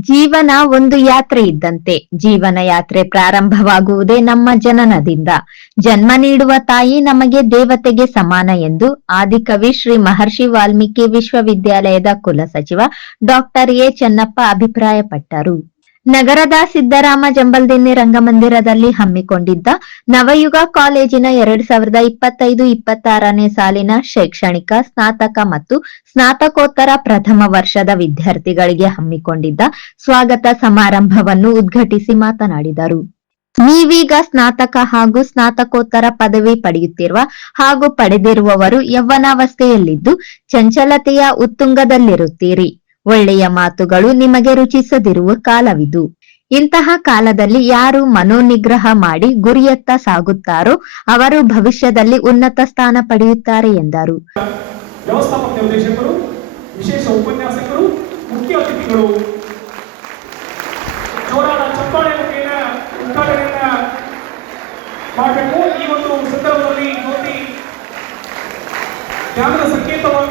ಜೀವನ ಒಂದು ಯಾತ್ರೆ ಇದ್ದಂತೆ. ಜೀವನ ಯಾತ್ರೆ ಪ್ರಾರಂಭವಾಗುವುದೇ ನಮ್ಮ ಜನನದಿಂದ. ಜನ್ಮ ನೀಡುವ ತಾಯಿ ನಮಗೆ ದೇವತೆಗೆ ಸಮಾನ ಎಂದು ಆದಿಕವಿ ಶ್ರೀ ಮಹರ್ಷಿ ವಾಲ್ಮೀಕಿ ವಿಶ್ವವಿದ್ಯಾಲಯದ ಕುಲಸಚಿವ ಡಾಕ್ಟರ್ ಎ ಚೆನ್ನಪ್ಪ ಅಭಿಪ್ರಾಯಪಟ್ಟರು. ನಗರದ ಸಿದ್ದರಾಮ ಜಂಬಲ್ದಿನ್ನಿ ರಂಗಮಂದಿರದಲ್ಲಿ ಹಮ್ಮಿಕೊಂಡಿದ್ದ ನವಯುಗ ಕಾಲೇಜಿನ ಎರಡ್ ಸಾವಿರದ ಇಪ್ಪತ್ತೈದು ಇಪ್ಪತ್ತಾರನೇ ಸಾಲಿನ ಶೈಕ್ಷಣಿಕ, ಸ್ನಾತಕ ಮತ್ತು ಸ್ನಾತಕೋತ್ತರ ಪ್ರಥಮ ವರ್ಷದ ವಿದ್ಯಾರ್ಥಿಗಳಿಗೆ ಹಮ್ಮಿಕೊಂಡಿದ್ದ ಸ್ವಾಗತ ಸಮಾರಂಭವನ್ನು ಉದ್ಘಾಟಿಸಿ ಮಾತನಾಡಿದರು. ನೀವೀಗ ಸ್ನಾತಕ ಹಾಗೂ ಸ್ನಾತಕೋತ್ತರ ಪದವಿ ಪಡೆಯುತ್ತಿರುವ ಹಾಗೂ ಪಡೆದಿರುವವರು ಯೌವನಾವಸ್ಥೆಯಲ್ಲಿದ್ದು, ಚಂಚಲತೆಯ ಉತ್ತುಂಗದಲ್ಲಿರುತ್ತೀರಿ. ಒಳ್ಳೆಯ ಮಾತುಗಳು ನಿಮಗೆ ರುಚಿಸದಿರುವ ಕಾಲವಿದು. ಇಂತಹ ಕಾಲದಲ್ಲಿ ಯಾರು ಮನೋನಿಗ್ರಹ ಮಾಡಿ ಗುರಿಯತ್ತ ಸಾಗುತ್ತಾರೋ ಅವರು ಭವಿಷ್ಯದಲ್ಲಿ ಉನ್ನತ ಸ್ಥಾನ ಪಡೆಯುತ್ತಾರೆ ಎಂದರು. ವ್ಯವಸ್ಥಾಪಕ ನಿರ್ದೇಶಕರು, ವಿಶೇಷ ಉಪನ್ಯಾಸಕರು, ಮುಖ್ಯ ಅತಿಥಿಗಳು. ಮಾಡಬೇಕು. ಈ ಒಂದು ಸಂದರ್ಭದಲ್ಲಿ ಜ್ಯೋತಿ ಜ್ಞಾನದ ಸಂಕೇತವಾಗಿ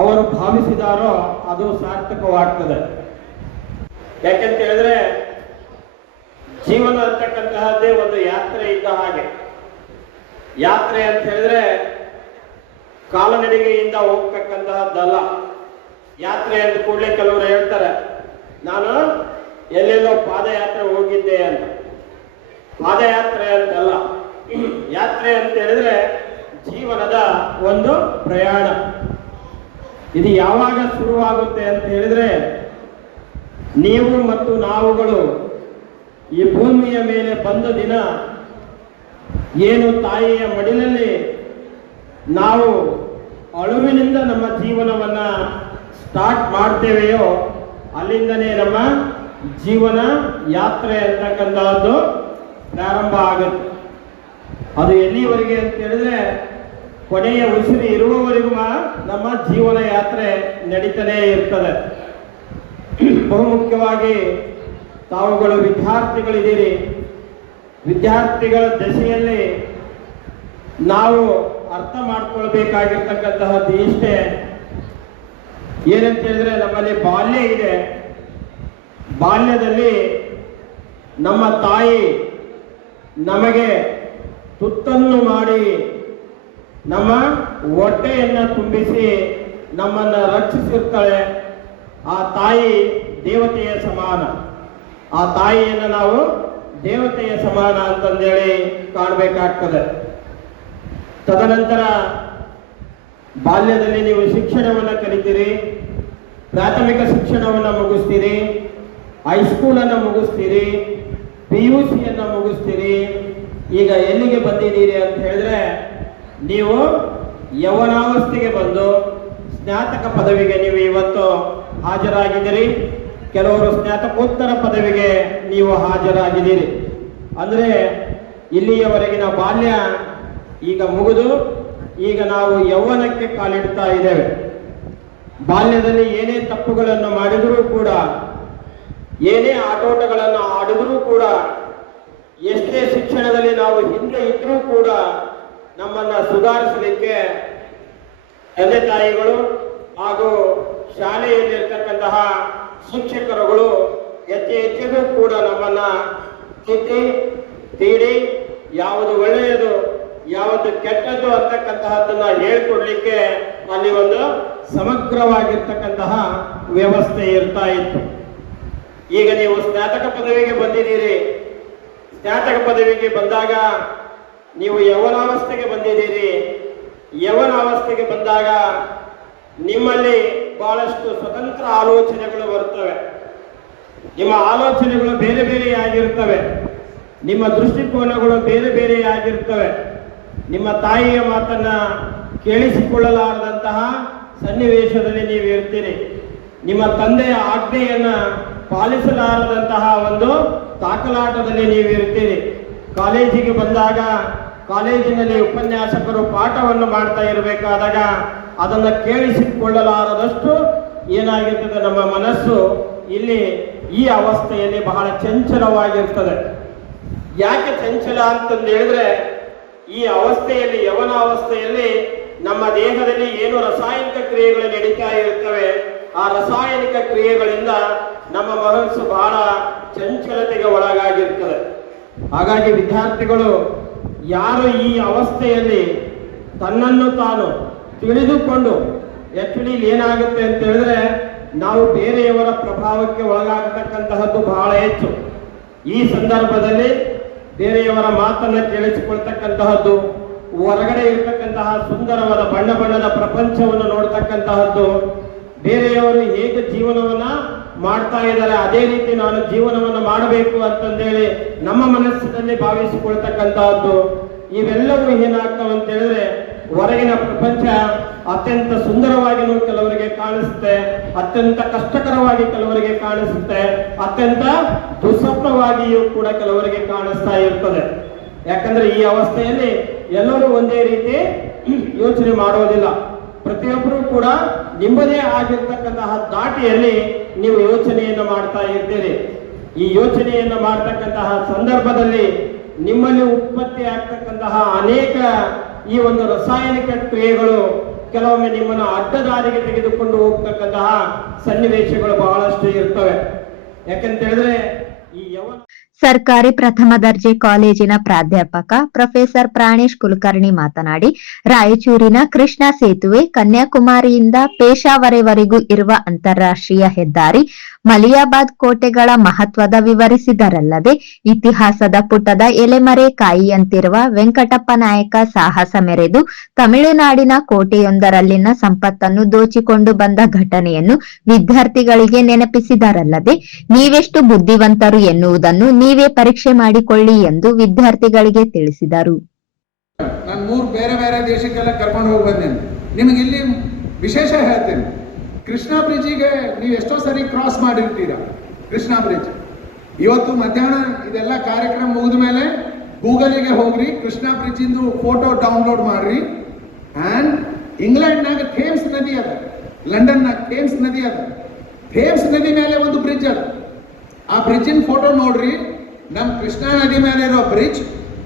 ಅವರು ಭಾವಿಸಿದಾರೋ ಅದು ಸಾರ್ಥಕವಾಗ್ತದೆ. ಯಾಕೆಂತ ಹೇಳಿದ್ರೆ ಜೀವನ ಅಂತಕ್ಕಂತಹದ್ದೇ ಒಂದು ಯಾತ್ರೆ ಇದ್ದ ಹಾಗೆ. ಯಾತ್ರೆ ಅಂತ ಹೇಳಿದ್ರೆ ಕಾಲನಡಿಗೆಯಿಂದ ಹೋಗ್ತಕ್ಕಂತಹದ್ದಲ್ಲ ಯಾತ್ರೆ ಅಂತ ಕೂಡಲೇ ಕೆಲವರು ನಾನು ಎಲ್ಲೆಲ್ಲೋ ಪಾದಯಾತ್ರೆ ಹೋಗಿದ್ದೆ ಅಂತ. ಪಾದಯಾತ್ರೆ ಅಂತಲ್ಲ. ಯಾತ್ರೆ ಅಂತ ಹೇಳಿದ್ರೆ ಜೀವನದ ಒಂದು ಪ್ರಯಾಣ. ಇದು ಯಾವಾಗ ಶುರುವಾಗುತ್ತೆ ಅಂತ ಹೇಳಿದ್ರೆ ನೀವು ಮತ್ತು ನಾವುಗಳು ಈ ಭೂಮಿಯ ಮೇಲೆ ಬಂದ ದಿನ ಏನು ತಾಯಿಯ ಮಡಿಲಲ್ಲಿ ನಾವು ಅಳುವಿನಿಂದ ನಮ್ಮ ಜೀವನವನ್ನ ಸ್ಟಾರ್ಟ್ ಮಾಡ್ತೇವೆಯೋ ಅಲ್ಲಿಂದನೇ ನಮ್ಮ ಜೀವನ ಯಾತ್ರೆ ಅಂತಕ್ಕಂಥದ್ದು ಪ್ರಾರಂಭ ಆಗುತ್ತೆ. ಅದು ಎಲ್ಲಿವರೆಗೆ ಅಂತ ಹೇಳಿದ್ರೆ, ಕೊನೆಯ ಉಸಿರಿ ಇರುವವರೆಗೂ ನಮ್ಮ ಜೀವನ ಯಾತ್ರೆ ನಡೀತಾನೇ ಇರ್ತದೆ. ಬಹುಮುಖ್ಯವಾಗಿ ತಾವುಗಳು ವಿದ್ಯಾರ್ಥಿಗಳಿದ್ದೀರಿ. ವಿದ್ಯಾರ್ಥಿಗಳ ದಶೆಯಲ್ಲಿ ನಾವು ಅರ್ಥ ಮಾಡ್ಕೊಳ್ಬೇಕಾಗಿರ್ತಕ್ಕಂತಹದ್ದು ಇಷ್ಟೇ. ಏನಂತ ಹೇಳಿದ್ರೆ ನಮ್ಮಲ್ಲಿ ಬಾಲ್ಯ ಇದೆ. ಬಾಲ್ಯದಲ್ಲಿ ನಮ್ಮ ತಾಯಿ ನಮಗೆ ತುತ್ತನ್ನು ಮಾಡಿ ನಮ್ಮ ಹೊಟ್ಟೆಯನ್ನು ತುಂಬಿಸಿ ನಮ್ಮನ್ನ ರಕ್ಷಿಸಿರ್ತಾಳೆ. ಆ ತಾಯಿ ದೇವತೆಯ ಸಮಾನ. ಆ ತಾಯಿಯನ್ನು ನಾವು ದೇವತೆಯ ಸಮಾನ ಅಂತಂದೇಳಿ ಕಾಣಬೇಕಾಗ್ತದೆ. ತದನಂತರ ಬಾಲ್ಯದಲ್ಲಿ ನೀವು ಶಿಕ್ಷಣವನ್ನು ಕಲಿತೀರಿ, ಪ್ರಾಥಮಿಕ ಶಿಕ್ಷಣವನ್ನು ಮುಗಿಸ್ತೀರಿ ಹೈಸ್ಕೂಲನ್ನು ಮುಗಿಸ್ತೀರಿ ಪಿ ಯು ಸಿಯನ್ನು ಮುಗಿಸ್ತೀರಿ, ಈಗ ಎಲ್ಲಿಗೆ ಬಂದಿದ್ದೀರಿ ಅಂತ ಹೇಳಿದ್ರೆ, ನೀವು ಯವನಾವಸ್ಥೆಗೆ ಬಂದು ಸ್ನಾತಕ ಪದವಿಗೆ ನೀವು ಇವತ್ತು ಹಾಜರಾಗಿದ್ದೀರಿ. ಕೆಲವರು ಸ್ನಾತಕೋತ್ತರ ಪದವಿಗೆ ನೀವು ಹಾಜರಾಗಿದ್ದೀರಿ. ಅಂದರೆ ಇಲ್ಲಿಯವರೆಗಿನ ಬಾಲ್ಯ ಈಗ ಮುಗಿದು ಈಗ ನಾವು ಯೌವನಕ್ಕೆ ಕಾಲಿಡ್ತಾ ಇದ್ದೇವೆ. ಬಾಲ್ಯದಲ್ಲಿ ಏನೇ ತಪ್ಪುಗಳನ್ನು ಮಾಡಿದರೂ ಕೂಡ, ಏನೇ ಆಟೋಟಗಳನ್ನು ಆಡಿದರೂ ಕೂಡ, ಎಷ್ಟೇ ಶಿಕ್ಷಣದಲ್ಲಿ ನಾವು ಹಿಂದೆ ಇದ್ರೂ ಕೂಡ ನಮ್ಮನ್ನ ಸುಧಾರಿಸಲಿಕ್ಕೆ ತಂದೆ ತಾಯಿಗಳು ಹಾಗೂ ಶಾಲೆಯಲ್ಲಿರ್ತಕ್ಕಂತಹ ಶಿಕ್ಷಕರುಗಳು ಹೆಚ್ಚು ಹೆಚ್ಚಿಗೂ ಕೂಡ ನಮ್ಮನ್ನ ತಿದ್ದಿ, ತೀಡಿ, ಯಾವುದು ಒಳ್ಳೆಯದು ಯಾವುದು ಕೆಟ್ಟದ್ದು ಅಂತಕ್ಕಂತಹದ್ದನ್ನ ಹೇಳ್ಕೊಡ್ಲಿಕ್ಕೆ ಅಲ್ಲಿ ಒಂದು ಸಮಗ್ರವಾಗಿರ್ತಕ್ಕಂತಹ ವ್ಯವಸ್ಥೆ ಇರ್ತಾ ಇತ್ತು. ಈಗ ನೀವು ಸ್ನಾತಕ ಪದವಿಗೆ ಬಂದಿದ್ದೀರಿ. ಸ್ನಾತಕ ಪದವಿಗೆ ಬಂದಾಗ ನೀವು ಯವನಾವಸ್ಥೆಗೆ ಬಂದಿದ್ದೀರಿ. ಯವನಾವಸ್ಥೆಗೆ ಬಂದಾಗ ನಿಮ್ಮಲ್ಲಿ ಬಹಳಷ್ಟು ಸ್ವತಂತ್ರ ಆಲೋಚನೆಗಳು ಬರುತ್ತವೆ. ನಿಮ್ಮ ಆಲೋಚನೆಗಳು ಬೇರೆ ಬೇರೆಯಾಗಿರ್ತವೆ. ನಿಮ್ಮ ದೃಷ್ಟಿಕೋನಗಳು ಬೇರೆ ಬೇರೆಯಾಗಿರ್ತವೆ. ನಿಮ್ಮ ತಾಯಿಯ ಮಾತನ್ನ ಕೇಳಿಸಿಕೊಳ್ಳಲಾರದಂತಹ ಸನ್ನಿವೇಶದಲ್ಲಿ ನೀವು ಇರ್ತೀರಿ. ನಿಮ್ಮ ತಂದೆಯ ಆಜ್ಞೆಯನ್ನ ಪಾಲಿಸಲಾರದಂತಹ ಒಂದು ತಾಕಲಾಟದಲ್ಲಿ ನೀವು ಇರ್ತೀರಿ. ಕಾಲೇಜಿಗೆ ಬಂದಾಗ ಕಾಲೇಜಿನಲ್ಲಿ ಉಪನ್ಯಾಸಕರು ಪಾಠವನ್ನು ಮಾಡ್ತಾ ಇರಬೇಕಾದಾಗ ಅದನ್ನು ಕೇಳಿಸಿಕೊಳ್ಳಲಾರದಷ್ಟು ಏನಾಗಿರ್ತದೆ ನಮ್ಮ ಮನಸ್ಸು ಇಲ್ಲಿ ಈ ಅವಸ್ಥೆಯಲ್ಲಿ ಬಹಳ ಚಂಚಲವಾಗಿರ್ತದೆ. ಯಾಕೆ ಚಂಚಲ ಅಂತಂದು ಹೇಳಿದ್ರೆ ಈ ಅವಸ್ಥೆಯಲ್ಲಿ ಯವನ ಅವಸ್ಥೆಯಲ್ಲಿ ನಮ್ಮ ದೇಹದಲ್ಲಿ ಏನು ರಾಸಾಯನಿಕ ಕ್ರಿಯೆಗಳು ನಡೀತಾ ಇರುತ್ತವೆ ಆ ರಾಸಾಯನಿಕ ಕ್ರಿಯೆಗಳಿಂದ ನಮ್ಮ ಮನಸ್ಸು ಬಹಳ ಚಂಚಲತೆಗೆ ಒಳಗಾಗಿರ್ತದೆ. ಹಾಗಾಗಿ ವಿದ್ಯಾರ್ಥಿಗಳು, ಯಾರು ಈ ಅವಸ್ಥೆಯಲ್ಲಿ ತನ್ನನ್ನು ತಾನು ತಿಳಿದುಕೊಂಡು ಆಕ್ಚುಲಿ ಏನಾಗುತ್ತೆ? ಅಂತ ಹೇಳಿದ್ರೆ, ನಾವು ಬೇರೆಯವರ ಪ್ರಭಾವಕ್ಕೆ ಒಳಗಾಗತಕ್ಕಂತಹದ್ದು ಬಹಳ ಹೆಚ್ಚು. ಈ ಸಂದರ್ಭದಲ್ಲಿ ಬೇರೆಯವರ ಮಾತನ್ನ ಕೇಳಿಸಿಕೊಳ್ತಕ್ಕಂತಹದ್ದು, ಹೊರಗಡೆ ಇರತಕ್ಕಂತಹ ಸುಂದರವಾದ ಬಣ್ಣ ಬಣ್ಣದ ಪ್ರಪಂಚವನ್ನು ನೋಡ್ತಕ್ಕಂತಹದ್ದು ಬೇರೆಯವರು ಹೇಗೆ ಜೀವನವನ್ನ ಮಾಡ್ತಾ ಇದ್ದಾರೆ, ಅದೇ ರೀತಿ ನಾನು ಜೀವನವನ್ನು ಮಾಡಬೇಕು ಅಂತಂದೇಳಿ ನಮ್ಮ ಮನಸ್ಸಿನಲ್ಲಿ ಭಾವಿಸಿಕೊಳ್ತಕ್ಕಂತಹದ್ದು. ಇವೆಲ್ಲವೂ ಏನಾಗ್ತವೆ ಅಂತ ಹೇಳಿದ್ರೆ ಹೊರಗಿನ ಪ್ರಪಂಚ ಅತ್ಯಂತ ಸುಂದರವಾಗಿಯೂ ಕೆಲವರಿಗೆ ಕಾಣಿಸುತ್ತೆ, ಅತ್ಯಂತ ಕಷ್ಟಕರವಾಗಿ ಕೆಲವರಿಗೆ ಕಾಣಿಸುತ್ತೆ, ಅತ್ಯಂತ ದುಸ್ವಪ್ನವಾಗಿಯೂ ಕೂಡ ಕೆಲವರಿಗೆ ಕಾಣಿಸ್ತಾ ಇರ್ತದೆ. ಯಾಕಂದ್ರೆ ಈ ಅವಸ್ಥೆಯಲ್ಲಿ ಎಲ್ಲರೂ ಒಂದೇ ರೀತಿ ಯೋಚನೆ ಮಾಡೋದಿಲ್ಲ. ಪ್ರತಿಯೊಬ್ಬರು ಕೂಡ ನಿಮ್ಮದೇ ಆಗಿರ್ತಕ್ಕಂತಹ ದಾಟಿಯಲ್ಲಿ ನೀವು ಯೋಚನೆಯನ್ನು ಮಾಡ್ತಾ ಇರ್ತೀರಿ. ಈ ಯೋಚನೆಯನ್ನು ಮಾಡ್ತಕ್ಕಂತಹ ಸಂದರ್ಭದಲ್ಲಿ ನಿಮ್ಮಲ್ಲಿ ಉತ್ಪತ್ತಿ ಆಗ್ತಕ್ಕಂತಹ ಅನೇಕ ಈ ಒಂದು ರಾಸಾಯನಿಕ ಕ್ರಿಯೆಗಳು ಕೆಲವೊಮ್ಮೆ ನಿಮ್ಮನ್ನು ಅಡ್ಡದಾರಿಗೆ ತೆಗೆದುಕೊಂಡು ಹೋಗ್ತಕ್ಕಂತಹ ಸನ್ನಿವೇಶಗಳು ಬಹಳಷ್ಟು ಇರ್ತವೆ. ಯಾಕಂತ ಹೇಳಿದ್ರೆ ಈ ಯಾವ ಸರ್ಕಾರಿ ಪ್ರಥಮ ದರ್ಜೆ ಕಾಲೇಜಿನ ಪ್ರಾಧ್ಯಾಪಕ ಪ್ರೊಫೆಸರ್ ಪ್ರಾಣೇಶ್ ಕುಲಕರ್ಣಿ ಮಾತನಾಡಿ, ರಾಯಚೂರಿನ ಕೃಷ್ಣ ಸೇತುವೆ ಕನ್ಯಾಕುಮಾರಿಯಿಂದ ಪೇಶಾವರೆವರೆಗೂ ಇರುವ ಅಂತಾರಾಷ್ಟ್ರೀಯ ಹೆದ್ದಾರಿ ಮಲಿಯಾಬಾದ್ ಕೋಟೆಗಳ ಮಹತ್ವದ ವಿವರಿಸಿದರಲ್ಲದೆ, ಇತಿಹಾಸದ ಪುಟದ ಎಲೆಮರೆ ಕಾಯಿಯಂತಿರುವ ವೆಂಕಟಪ್ಪ ನಾಯಕ ಸಾಹಸ ಮೆರೆದು ತಮಿಳುನಾಡಿನ ಕೋಟೆಯೊಂದರಲ್ಲಿನ ಸಂಪತ್ತನ್ನು ದೋಚಿಕೊಂಡು ಬಂದ ಘಟನೆಯನ್ನು ವಿದ್ಯಾರ್ಥಿಗಳಿಗೆ ನೆನಪಿಸಿದರಲ್ಲದೆ, ನೀವೆಷ್ಟು ಬುದ್ಧಿವಂತರು ಎನ್ನುವುದನ್ನು ನೀವೇ ಪರೀಕ್ಷೆ ಮಾಡಿಕೊಳ್ಳಿ ಎಂದು ವಿದ್ಯಾರ್ಥಿಗಳಿಗೆ ತಿಳಿಸಿದರು. ನಾನು ಮೂರು ಬೇರೆ ಬೇರೆ ದೇಶಕ್ಕೆಲ್ಲ ಕರ್ಕೊಂಡು ಹೋಗಿ ಬಂದೇನೆ. ನಿಮಗೆ ಇಲ್ಲಿ ವಿಶೇಷ ಹೇಳ್ತೇನೆ. ಕೃಷ್ಣಾ ಬ್ರಿಡ್ಜಿಗೆ ನೀವು ಎಷ್ಟೋ ಸರಿ ಕ್ರಾಸ್ ಮಾಡಿರ್ತೀರ? ಕೃಷ್ಣಾ ಬ್ರಿಡ್ಜ್. ಇವತ್ತು ಮಧ್ಯಾಹ್ನ ಇದೆಲ್ಲ ಕಾರ್ಯಕ್ರಮ ಮುಗಿದ ಮೇಲೆ ಗೂಗಲಿಗೆ ಹೋಗ್ರಿ, ಕೃಷ್ಣ ಬ್ರಿಡ್ಜಿಂದು ಫೋಟೋ ಡೌನ್ಲೋಡ್ ಮಾಡ್ರಿ. ಆ್ಯಂಡ್ ಇಂಗ್ಲೆಂಡ್ನಾಗ ಥೇಮ್ಸ್ ನದಿ ಅದ. ಲಂಡನ್ನಾಗ ಥೇಮ್ಸ್ ನದಿ ಅದ. ಥೇಮ್ಸ್ ನದಿ ಮೇಲೆ ಒಂದು ಬ್ರಿಡ್ಜ್ ಅದ. ಆ ಬ್ರಿಡ್ಜಿನ ಫೋಟೋ ನೋಡ್ರಿ. ನಮ್ಮ ಕೃಷ್ಣಾ ನದಿ ಮೇಲೆ ಇರೋ ಬ್ರಿಡ್ಜ್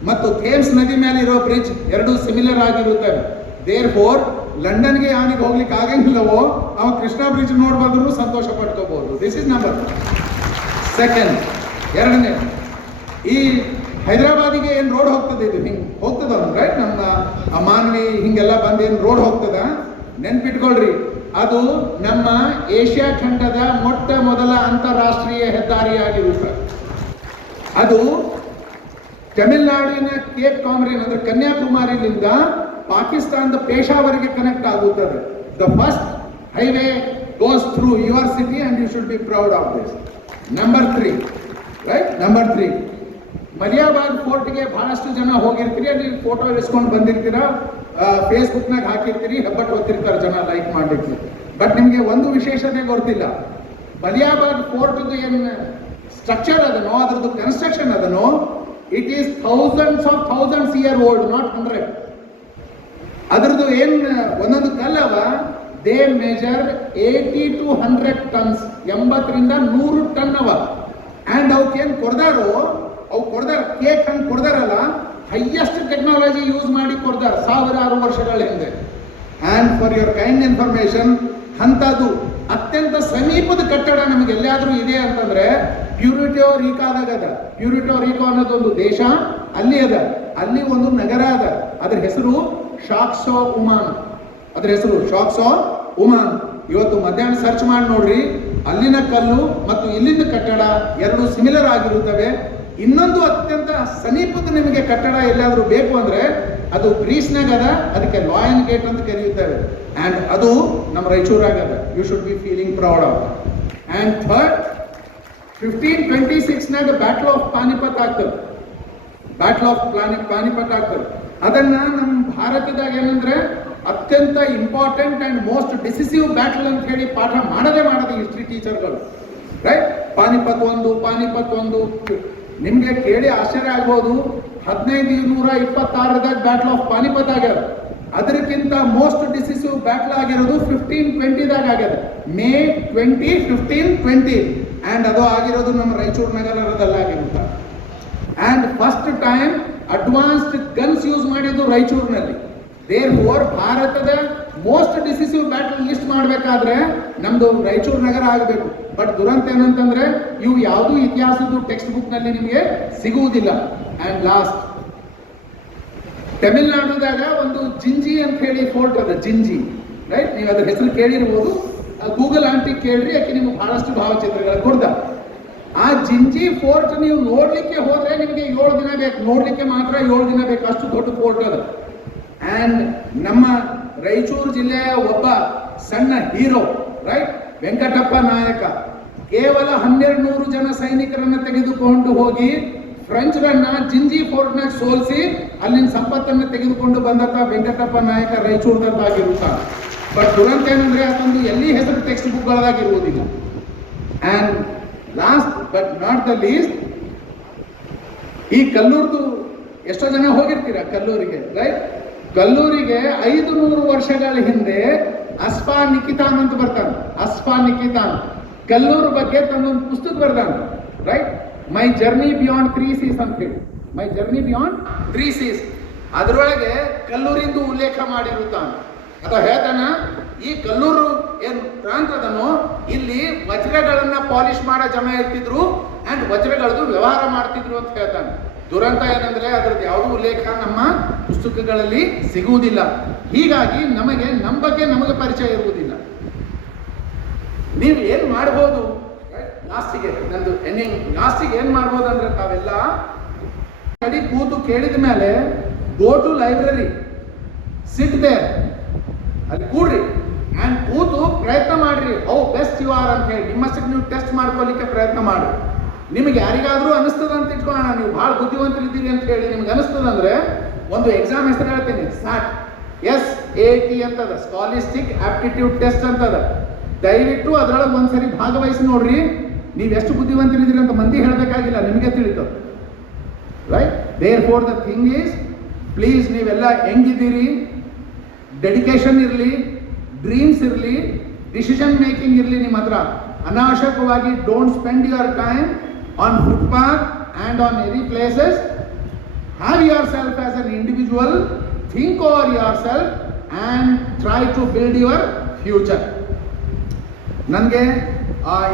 ಮತ್ತು ಥೇಮ್ಸ್ ನದಿ ಮೇಲೆ ಇರೋ ಬ್ರಿಡ್ಜ್ ಎರಡು ಸಿಮಿಲರ್ ಆಗಿರುತ್ತವೆ. ದೇರ್ ಫೋರ್ ಲಂಡನ್ಗೆ ಯಾವನಿಗೆ ಹೋಗ್ಲಿಕ್ಕೆ ಆಗಂಗಿಲ್ಲವೋ ಅವ ಕೃಷ್ಣ ಬ್ರಿಡ್ಜ್ ನೋಡ್ಬಾರ್ದು ಸಂತೋಷ ಪಡ್ಕೋಬಹುದು. ದಿಸ್ ಇಸ್ ನಂಬರ್ ಸೆಕೆಂಡ್ ಎರಡನೇ, ಈ ಹೈದರಾಬಾದಿಗೆ ಏನು ರೋಡ್ ಹೋಗ್ತದೆ ಇದು? ಹಿಂಗೆ ಹೋಗ್ತದ ರೈಟ್ ನಮ್ಮ ಮಾನ್ವಿ ಹಿಂಗೆಲ್ಲ ಬಂದು ಏನು ರೋಡ್ ಹೋಗ್ತದ? ನೆನ್ಪಿಟ್ಕೊಳ್ರಿ. ಅದು ನಮ್ಮ ಏಷ್ಯಾ ಖಂಡದ ಮೊಟ್ಟ ಮೊದಲ ಅಂತಾರಾಷ್ಟ್ರೀಯ ಹೆದ್ದಾರಿಯಾಗಿರುತ್ತೆ ಅದು ತಮಿಳುನಾಡಿನ ಕೇಪ್ ಕಾಮ್ರೇನ್ ಅಂದ್ರೆ ಕನ್ಯಾಕುಮಾರಿಲಿಂದ ಪಾಕಿಸ್ತಾನದ ಪೇಶಾವರಿಗೆ ಕನೆಕ್ಟ್ ಆಗುತ್ತದೆ the first highway goes through your city and you should be proud of this number three right number three Maliabad ಫೋರ್ಟ್ಗೆ ಬಹಳಷ್ಟು ಜನ ಹೋಗಿರ್ತೀರಿ, ಅಲ್ಲಿ ಫೋಟೋ ಇರಿಸ್ಕೊಂಡು ಬಂದಿರ್ತೀರ? ಫೇಸ್ಬುಕ್ನಾಗ ಹಾಕಿರ್ತೀರಿ ಹೆಬ್ಬಟ್ಟು ಹೊತ್ತಿರ್ತಾರೆ ಜನ ಲೈಕ್ ಮಾಡಿರ್ತೀರಿ ಬಟ್ ನಿಮಗೆ ಒಂದು ವಿಶೇಷತೆ ಗೊತ್ತಿಲ್ಲ. ಮಲಿಯಾಬಾದ್ ಫೋರ್ಟ್ದು ಏನು ಸ್ಟ್ರಕ್ಚರ್ ಅದನೋ, ಅದರದ್ದು construction ಅದನೋ it is thousands of thousands year old not hundred ಅದ್ರದ್ದು ಏನು ಒಂದೊಂದು ಕಲ್ಲವ they measure eighty to hundred tons ಎಂಬತ್ತರಿಂದ ನೂರು ಟನ್ ಅವ. ಆ್ಯಂಡ್ ಅವಕ್ಕೇನು ಕೊಡ್ದಾರೋ ಅವು ಕೊಡ್ದಾರ ಕೇಕ್ ಹಂಗೆ ಕೊಡ್ದಾರಲ್ಲ ಹೈಯೆಸ್ಟ್ ಟೆಕ್ನಾಲಜಿ ಯೂಸ್ ಮಾಡಿ ಕೊಡ್ದಾರ, ಸಾವಿರಾರು ವರ್ಷಗಳ ಹಿಂದೆ. And for your kind information ಅಂಥದ್ದು ಅತ್ಯಂತ ಸಮೀಪದ ಕಟ್ಟಡ ನಮಗೆ ಎಲ್ಲಾದ್ರೂ ಇದೆ ಅಂತಂದ್ರೆ ಪ್ಯೂರಿಟೋ ರೀಕಾದಾಗ ಅದ. ಪ್ಯೂರಿಟೋ ರೀಕೋ ಅನ್ನೋದು ಒಂದು ದೇಶ, ಅಲ್ಲಿ ಅದ. ಅಲ್ಲಿ ಒಂದು ನಗರ ಅದ. ಅದ್ರ ಹೆಸರು ಶಾಕ್ಸೋ ಉಮಾನ್ ಅದ್ರ ಹೆಸರು ಶಾಕ್ಸೋ ಉಮಾನ್ ಇವತ್ತು ಮಧ್ಯಾಹ್ನ ಸರ್ಚ್ ಮಾಡಿ ನೋಡ್ರಿ. ಅಲ್ಲಿನ ಕಲ್ಲು ಮತ್ತು ಇಲ್ಲಿನ ಕಟ್ಟಡ ಎರಡು ಸಿಮಿಲರ್ ಆಗಿರುತ್ತವೆ. ಇನ್ನೊಂದು ಅತ್ಯಂತ ಸಮೀಪದ ನಿಮಗೆ ಕಟ್ಟಡ ಎಲ್ಲಾದರೂ ಬೇಕು ಅಂದ್ರೆ ಅದು ಗ್ರೀಸ್ನಾಗ ಅದ. ಅದಕ್ಕೆ ಲಾಯನ್ ಗೇಟ್ ಅಂತ ಕರೆಯುತ್ತೇವೆ. ಅಂಡ್ ಅದು ನಮ್ಮ ರಾಯಚೂರಾಗ ಅದ. You should be feeling proud of and third fifteen twenty ಸಿಕ್ಸ್ನಾಗ battle of Panipat ಆಗ್ತದೆ. ಬ್ಯಾಟ್ಲ್ ಆಫ್ ಪ್ಲಾನಿ ಪಾನಿಪತ್ ಆಗ್ತದೆ. ಅದನ್ನ ನಮ್ಮ ಭಾರತದಾಗ ಏನಂದ್ರೆ ಅತ್ಯಂತ important and most decisive battle ಅಂತ ಹೇಳಿ ಪಾಠ ಮಾಡದೇ ಮಾಡದೆ ಹಿಸ್ಟ್ರಿ ಟೀಚರ್ಗಳು ರೈಟ್ ಪಾನಿಪತ್ ಒಂದು ಪಾನಿಪತ್ ಒಂದು ನಿಮ್ಗೆ ಕೇಳಿ ಆಶ್ಚರ್ಯ ಆಗ್ಬೋದು. ಹದಿನೈದು ನೂರ ಇಪ್ಪತ್ತಾರದಾಗ ಬ್ಯಾಟಲ್ ಆಫ್ ಪಾನಿಪತ್ ಆಗ್ಯದ. ಅದಕ್ಕಿಂತ ಮೋಸ್ಟ್ ಡಿಸಿಸಿವ್ ಬ್ಯಾಟಲ್ ಆಗಿರೋದು ಫಿಫ್ಟೀನ್ ಟ್ವೆಂಟಿದಾಗ ಆಗ್ಯದ. May twenty fifteen twenty and ಅದು ಆಗಿರೋದು ನಮ್ಮ ರಾಯಚೂರು ನಗರದಲ್ಲಿ ಆಗಿರುತ್ತೆ and first time advanced guns use ಮಾಡಿದ್ದು ರಾಯಚೂರಿನಲ್ಲಿ. ದೇರ್ ಓರ್ ಭಾರತದ ಮೋಸ್ಟ್ ಡಿಸಿಸಿವ್ ಬ್ಯಾಟಲ್ ಲಿಸ್ಟ್ ಮಾಡಬೇಕಾದ್ರೆ ನಮ್ದು ರಾಯಚೂರು ನಗರ ಆಗಬೇಕು. ಬಟ್ ದುರಂತ ಏನಂತಂದ್ರೆ, ಇವು ಯಾವುದೂ ಇತಿಹಾಸದ ಟೆಕ್ಸ್ಟ್ ಬುಕ್ನಲ್ಲಿ ನಿಮಗೆ ಸಿಗುವುದಿಲ್ಲ. ಅಂಡ್ ಲಾಸ್ಟ್ ತಮಿಳ್ನಾಡುದಾಗ ಒಂದು ಜಿಂಜಿ ಅಂತ ಹೇಳಿ ಫೋರ್ಟ್ ಅದ, ಜಿಂಜಿ ರೈಟ್ ನೀವು ಅದ್ರ ಹೆಸರು ಕೇಳಿರ್ಬೋದು. ಗೂಗಲ್ ಆಂಟಿ ಕೇಳ್ರಿ ಯಾಕೆ ನಿಮ್ಗೆ ಬಹಳಷ್ಟು ಭಾವಚಿತ್ರಗಳು ಕೊಡ್ದ. ಆ ಜಿಂಜಿ ಫೋರ್ಟ್ ನೀವು ನೋಡ್ಲಿಕ್ಕೆ ಹೋದ್ರೆ ನಿಮಗೆ ಏಳು ದಿನ ಬೇಕು. ನೋಡ್ಲಿಕ್ಕೆ ಮಾತ್ರ ಏಳು ದಿನ ಬೇಕು. ಅಷ್ಟು ದೊಡ್ಡ ಫೋರ್ಟ್ ಅದು. ಅಂಡ್ ನಮ್ಮ ರಾಯಚೂರು ಜಿಲ್ಲೆಯ ಒಬ್ಬ ಸಣ್ಣ ಹೀರೋ ರೈಟ್ ವೆಂಕಟಪ್ಪ ನಾಯಕ. ಕೇವಲ ಹನ್ನೆರಡು ನೂರು ಜನ ಸೈನಿಕರನ್ನ ತೆಗೆದುಕೊಂಡು ಹೋಗಿ ಫ್ರೆಂಚ್ಗಳನ್ನ ಜಿಂಜಿ ಫೋರ್ಟ್ನ ಸೋಲಿಸಿ ಅಲ್ಲಿನ ಸಂಪತ್ತನ್ನು ತೆಗೆದುಕೊಂಡು ಬಂದಂತ ವೆಂಕಟಪ್ಪ ನಾಯಕ ರಾಯಚೂರದಾಗಿರುತ್ತಾನೆ ಬಟ್ ದುರಂತ ಏನಂದ್ರೆ ಅದೊಂದು ಎಲ್ಲಿ ಹೆಸರು text ಬುಕ್ಗಳದಾಗಿರುವುದಿಲ್ಲ and last but not the least ಈ ಕಲ್ಲೂರ್ದು ಎಷ್ಟೋ ಜನ ಹೋಗಿರ್ತೀರ ಕಲ್ಲೂರಿಗೆ ರೈಟ್ ಕಲ್ಲೂರಿಗೆ ಐದು ನೂರು ವರ್ಷಗಳ ಹಿಂದೆ ಅಸ್ಫಾ ನಿಕಿತಾನ್ ಅಂತ ಬರ್ತಾನೆ. ಅಸ್ಫಾ ನಿಕಿತಾನ್. ಕಲ್ಲೂರು ಬಗ್ಗೆ ತನ್ನೊಂದು ಪುಸ್ತಕ ಬರ್ದಾನೆ right my Journey Beyond Three Seas ಅಂತ ಹೇಳಿ. My Journey Beyond Three Seas ಅದರೊಳಗೆ ಕಲ್ಲೂರಿಂದು ಉಲ್ಲೇಖ ಮಾಡಿರುತ್ತಾನೆ. ಅಥವಾ ಹೇಳ್ತಾನ ಈ ಕಲ್ಲೂರು ಏನು ಪ್ರಾಂತದನು ಇಲ್ಲಿ ವಜ್ರಗಳನ್ನ ಪಾಲಿಶ್ ಮಾಡೋ ಜನ ಇರ್ತಿದ್ರು ಅಂಡ್ ವಜ್ರಗಳದ್ದು ವ್ಯವಹಾರ ಮಾಡ್ತಿದ್ರು ಅಂತ ಹೇಳ್ತಾನೆ. ದುರಂತ ಏನಂದ್ರೆ ಅದರದ್ದು ಯಾವುದೂ ಉಲ್ಲೇಖ ನಮ್ಮ ಪುಸ್ತಕಗಳಲ್ಲಿ ಸಿಗುವುದಿಲ್ಲ. ಹೀಗಾಗಿ ನಮಗೆ, ನಮ್ಮ ಬಗ್ಗೆ ನಮಗೆ ಪರಿಚಯ ಇರುವುದಿಲ್ಲ. ನೀವು ಏನ್ ಮಾಡ್ಬೋದು? ಲಾಸ್ಟಿಗೆ ನಂದು ಎನಿಂಗ್ ಲಾಸ್ಟಿಗೆ ಏನ್ ಮಾಡ್ಬೋದು ಅಂದ್ರೆ ತಾವೆಲ್ಲ ಕಡಿ ಕೂತು ಕೇಳಿದ ಮೇಲೆ go to library sit there ಅಲ್ಲಿ ಕೂಡ್ರಿ. ಕೂತು ಪ್ರಯತ್ನ ಮಾಡ್ರಿ. ಹೌ ಬೆಸ್ಟ್ ಯು ಆರ್ ಅಂತ ಹೇಳಿ. ನಿಮ್ಮಷ್ಟಕ್ಕೆ ನೀವು ಟೆಸ್ಟ್ ಮಾಡ್ಕೊಳ್ಳಿಕ್ಕೆ ಪ್ರಯತ್ನ ಮಾಡ್ರಿ. ನಿಮಗೆ ಯಾರಿಗಾದರೂ ಅನಿಸ್ತದ ಅಂತ ಇಟ್ಕೊಳ್ಳೋಣ. ನೀವು ಭಾಳ ಬುದ್ಧಿವಂತರಿದ್ದೀರಿ ಅಂತ ಹೇಳಿ ನಿಮ್ಗೆ ಅನಿಸ್ತದಂದ್ರೆ ಒಂದು ಎಕ್ಸಾಮ್ ಹೆಸರು ಹೇಳ್ತೀನಿ. ಸಾಟ್ ಎಸ್ ಎ ಟಿ ಅಂತದ. ಸ್ಕಾಲಿಸ್ಟಿಕ್ ಆಪ್ಟಿಟ್ಯೂಡ್ ಟೆಸ್ಟ್ ಅಂತದ. ದಯವಿಟ್ಟು ಅದರೊಳಗೆ ಒಂದ್ಸರಿ ಭಾಗವಹಿಸಿ ನೋಡ್ರಿ. ನೀವು ಎಷ್ಟು ಬುದ್ಧಿವಂತರಿದ್ದೀರಿ ಅಂತ ಮಂದಿ ಹೇಳಬೇಕಾಗಿಲ್ಲ. ನಿಮಗೆ ತಿಳಿತು. Right there for the thing is please ನೀವೆಲ್ಲ ಹೆಂಗಿದ್ದೀರಿ? ಡೆಡಿಕೇಶನ್ ಇರಲಿ. ಡ್ರೀಮ್ಸ್ ಇರಲಿ ಡಿಸಿಷನ್ ಮೇಕಿಂಗ್ ಇರಲಿ ನಿಮ್ಮ ಹತ್ರ. ಅನಾವಶ್ಯಕವಾಗಿ don't spend your time on footpath and on any places have yourself as an individual think over yourself and try to build your future ನನಗೆ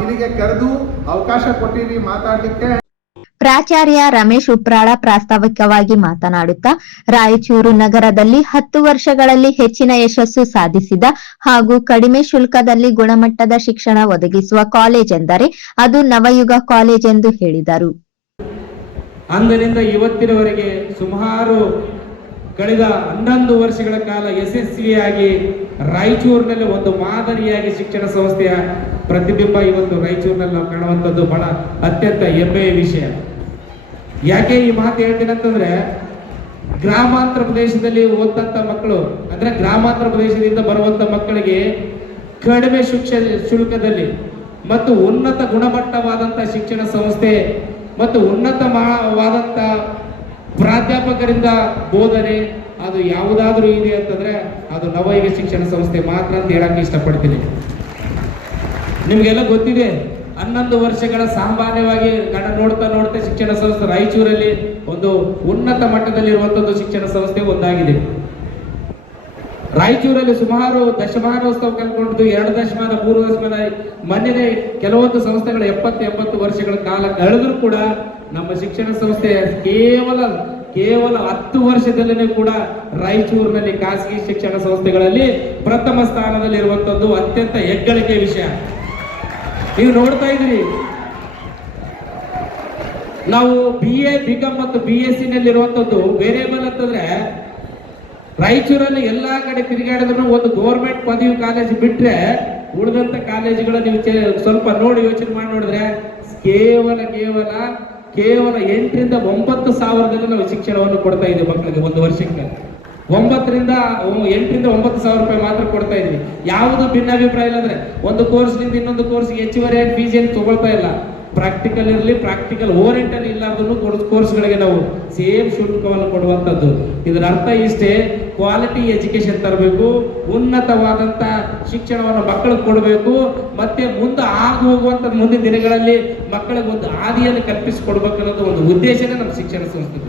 ಇಲ್ಲಿಗೆ ಕರೆದು ಅವಕಾಶ ಕೊಟ್ಟಿರಿ ಮಾತಾಡಲಿಕ್ಕೆ. ಪ್ರಾಚಾರ್ಯ ರಮೇಶ್ ಉಪ್ರಾಳ ಪ್ರಾಸ್ತಾವಿಕವಾಗಿ ಮಾತನಾಡುತ್ತಾ, ರಾಯಚೂರು ನಗರದಲ್ಲಿ ಹತ್ತು ವರ್ಷಗಳಲ್ಲಿ ಹೆಚ್ಚಿನ ಯಶಸ್ಸು ಸಾಧಿಸಿದ ಹಾಗೂ ಕಡಿಮೆ ಶುಲ್ಕದಲ್ಲಿ ಗುಣಮಟ್ಟದ ಶಿಕ್ಷಣ ಒದಗಿಸುವ ಕಾಲೇಜ್ ಎಂದರೆ ಅದು ನವಯುಗ ಕಾಲೇಜ್ ಎಂದು ಹೇಳಿದರು. ಅಂದಿನಿಂದ ಇವತ್ತಿನವರೆಗೆ ಸುಮಾರು ಕಳೆದ ಹನ್ನೊಂದು ವರ್ಷಗಳ ಕಾಲ ಯಶಸ್ವಿಯಾಗಿ ರಾಯಚೂರಿನಲ್ಲಿ ಒಂದು ಮಾದರಿಯಾಗಿ ಶಿಕ್ಷಣ ಸಂಸ್ಥೆಯ ಪ್ರತಿಬಿಂಬ ಇವತ್ತು ರಾಯಚೂರಿನಲ್ಲಿ ನಾವು ಕಾಣುವಂಥದ್ದು ಬಹಳ ಅತ್ಯಂತ ಹೆಮ್ಮೆಯ ವಿಷಯ. ಯಾಕೆ ಈ ಮಾತು ಹೇಳ್ತೀನಿ ಅಂತಂದ್ರೆ ಗ್ರಾಮಾಂತರ ಪ್ರದೇಶದಲ್ಲಿ ಓದ್ತಂಥ ಮಕ್ಕಳು, ಅಂದ್ರೆ ಗ್ರಾಮಾಂತರ ಪ್ರದೇಶದಿಂದ ಬರುವಂತ ಮಕ್ಕಳಿಗೆ ಕಡಿಮೆ ಶಿಕ್ಷ ಶುಲ್ಕದಲ್ಲಿ ಮತ್ತು ಉನ್ನತ ಗುಣಮಟ್ಟವಾದಂಥ ಶಿಕ್ಷಣ ಸಂಸ್ಥೆ ಮತ್ತು ಉನ್ನತ ಉನ್ನತವಾದಂಥ ಪ್ರಾಧ್ಯಾಪಕರಿಂದ ಬೋಧನೆ, ಅದು ಯಾವುದಾದ್ರೂ ಇದೆ ಅಂತಂದ್ರೆ ಅದು ನವಯುಗ ಶಿಕ್ಷಣ ಸಂಸ್ಥೆ ಮಾತ್ರ ಅಂತ ಹೇಳಕ್ಕೆ ಇಷ್ಟಪಡ್ತೀನಿ. ನಿಮಗೆಲ್ಲ ಗೊತ್ತಿದೆ? ಹನ್ನೊಂದು ವರ್ಷಗಳ ಸಾಮಾನ್ಯವಾಗಿ ಕಣ ನೋಡ್ತಾ ನೋಡ್ತಾ ಶಿಕ್ಷಣ ಸಂಸ್ಥೆ ರಾಯಚೂರಲ್ಲಿ ಒಂದು ಉನ್ನತ ಮಟ್ಟದಲ್ಲಿರುವಂಥದ್ದು ಶಿಕ್ಷಣ ಸಂಸ್ಥೆ ಒಂದಾಗಿದೆ. ರಾಯಚೂರಲ್ಲಿ ಸುಮಾರು ದಶಮಾನೋತ್ಸವ ಕಲ್ಕೊಂಡು ಎರಡು ದಶಮಾನ, ಮೂರು ದಶಮಾನ ಮನ್ನೆ ಕೆಲವೊಂದು ಸಂಸ್ಥೆಗಳು ಎಪ್ಪತ್ತು ಎಂಬತ್ತು ವರ್ಷಗಳ ಕಾಲ ಕಳೆದ್ರೂ ಕೂಡ ನಮ್ಮ ಶಿಕ್ಷಣ ಸಂಸ್ಥೆ ಕೇವಲ ಕೇವಲ ಹತ್ತು ವರ್ಷದಲ್ಲೇ ಕೂಡ ರಾಯಚೂರಿನಲ್ಲಿ ಖಾಸಗಿ ಶಿಕ್ಷಣ ಸಂಸ್ಥೆಗಳಲ್ಲಿ ಪ್ರಥಮ ಸ್ಥಾನದಲ್ಲಿರುವಂತದ್ದು ಅತ್ಯಂತ ಹೆಗ್ಗಳಿಕೆ ವಿಷಯ. ನೀವು ನೋಡ್ತಾ ಇದ್ರಿ ನಾವು ಬಿ ಎ ಬಿಕಾಮ್ ಮತ್ತು ಬಿ ಎಸ್ ಸಿ ನಲ್ಲಿ ಇರುವಂತದ್ದು ವೇರಿಯಬಲ್ ಅಂತಂದ್ರೆ ರಾಯಚೂರಲ್ಲಿ ಎಲ್ಲಾ ಕಡೆ ತಿರುಗಾಡಿದ್ರು ಒಂದು ಗೌರ್ಮೆಂಟ್ ಪದವಿ ಕಾಲೇಜ್ ಬಿಟ್ರೆ ಉಳಿದಂತ ಕಾಲೇಜುಗಳ ನೀವು ಸ್ವಲ್ಪ ನೋಡಿ ಯೋಚನೆ ಮಾಡಿ ನೋಡಿದ್ರೆ ಕೇವಲ ಕೇವಲ ಕೇವಲ ಎಂಟರಿಂದ ಒಂಬತ್ತು ಸಾವಿರದಲ್ಲಿ ನಾವು ಶಿಕ್ಷಣವನ್ನು ಕೊಡ್ತಾ ಇದ್ದೀವಿ ಮಕ್ಕಳಿಗೆ ಒಂದು ವರ್ಷಕ್ಕೆ. ಒಂಬತ್ತರಿಂದ ಎಂಟರಿಂದ ಒಂಬತ್ತು ಸಾವಿರ ರೂಪಾಯಿ ಮಾತ್ರ ಕೊಡ್ತಾ ಇದ್ವಿ. ಯಾವುದು ಭಿನ್ನಾಭಿಪ್ರಾಯ ಇಲ್ಲ ಅಂದ್ರೆ ಒಂದು ಕೋರ್ಸ್ನಿಂದ ಇನ್ನೊಂದು ಕೋರ್ಸ್ಗೆ ಹೆಚ್ಚುವರಿಯಾಗಿ ಫೀಸ್ ಏನು ತಗೊಳ್ತಾ ಇಲ್ಲ. ಪ್ರಾಕ್ಟಿಕಲ್ ಇರಲಿ ಪ್ರಾಕ್ಟಿಕಲ್ ಓರಿಯೆಂಟಲ್ ಇಲ್ಲಾರ್ದು ಕೋರ್ಸ್ಗಳಿಗೆ ನಾವು ಸೇಮ್ ಶುಲ್ಕವನ್ನು ಕೊಡುವಂಥದ್ದು. ಇದರ ಅರ್ಥ ಇಷ್ಟೇ ಕ್ವಾಲಿಟಿ ಎಜುಕೇಶನ್ ತರಬೇಕು ಉನ್ನತವಾದಂತ ಶಿಕ್ಷಣವನ್ನು ಮಕ್ಕಳಿಗೆ ಕೊಡಬೇಕು, ಮತ್ತೆ ಮುಂದೆ ಆಗಿ ಹೋಗುವಂತ ಮುಂದಿನ ದಿನಗಳಲ್ಲಿ ಮಕ್ಕಳಿಗೆ ಒಂದು ಹಾದಿಯನ್ನು ಕಲ್ಪಿಸಿಕೊಡ್ಬೇಕು ಅನ್ನೋದು ಒಂದು ಉದ್ದೇಶನೇ ನಮ್ಮ ಶಿಕ್ಷಣ ಸಂಸ್ಥೆ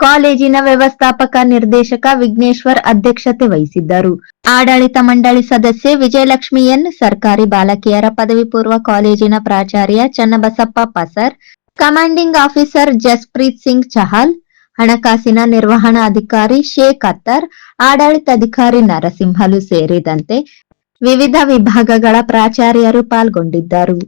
ಕಾಲೇಜಿನ ವ್ಯವಸ್ಥಾಪಕ ನಿರ್ದೇಶಕ ವಿಘ್ನೇಶ್ವರ್ ಅಧ್ಯಕ್ಷತೆ ವಹಿಸಿದ್ದರು. ಆಡಳಿತ ಮಂಡಳಿ ಸದಸ್ಯೆ ವಿಜಯಲಕ್ಷ್ಮಿ ಎನ್, ಸರ್ಕಾರಿ ಬಾಲಕಿಯರ ಪದವಿ ಪೂರ್ವ ಕಾಲೇಜಿನ ಪ್ರಾಚಾರ್ಯ ಚನ್ನಬಸಪ್ಪ ಪಸರ್, ಕಮಾಂಡಿಂಗ್ ಆಫೀಸರ್ ಜಸ್ಪ್ರೀತ್ ಸಿಂಗ್ ಚಹಲ್, ಹಣಕಾಸಿನ ನಿರ್ವಹಣಾ ಅಧಿಕಾರಿ ಶೇಖ್ ಅತ್ತರ್ ಆಡಳಿತಾಧಿಕಾರಿ ನರಸಿಂಹಲು ಸೇರಿದಂತೆ ವಿವಿಧ ವಿಭಾಗಗಳ ಪ್ರಾಚಾರ್ಯರು ಪಾಲ್ಗೊಂಡಿದ್ದರು.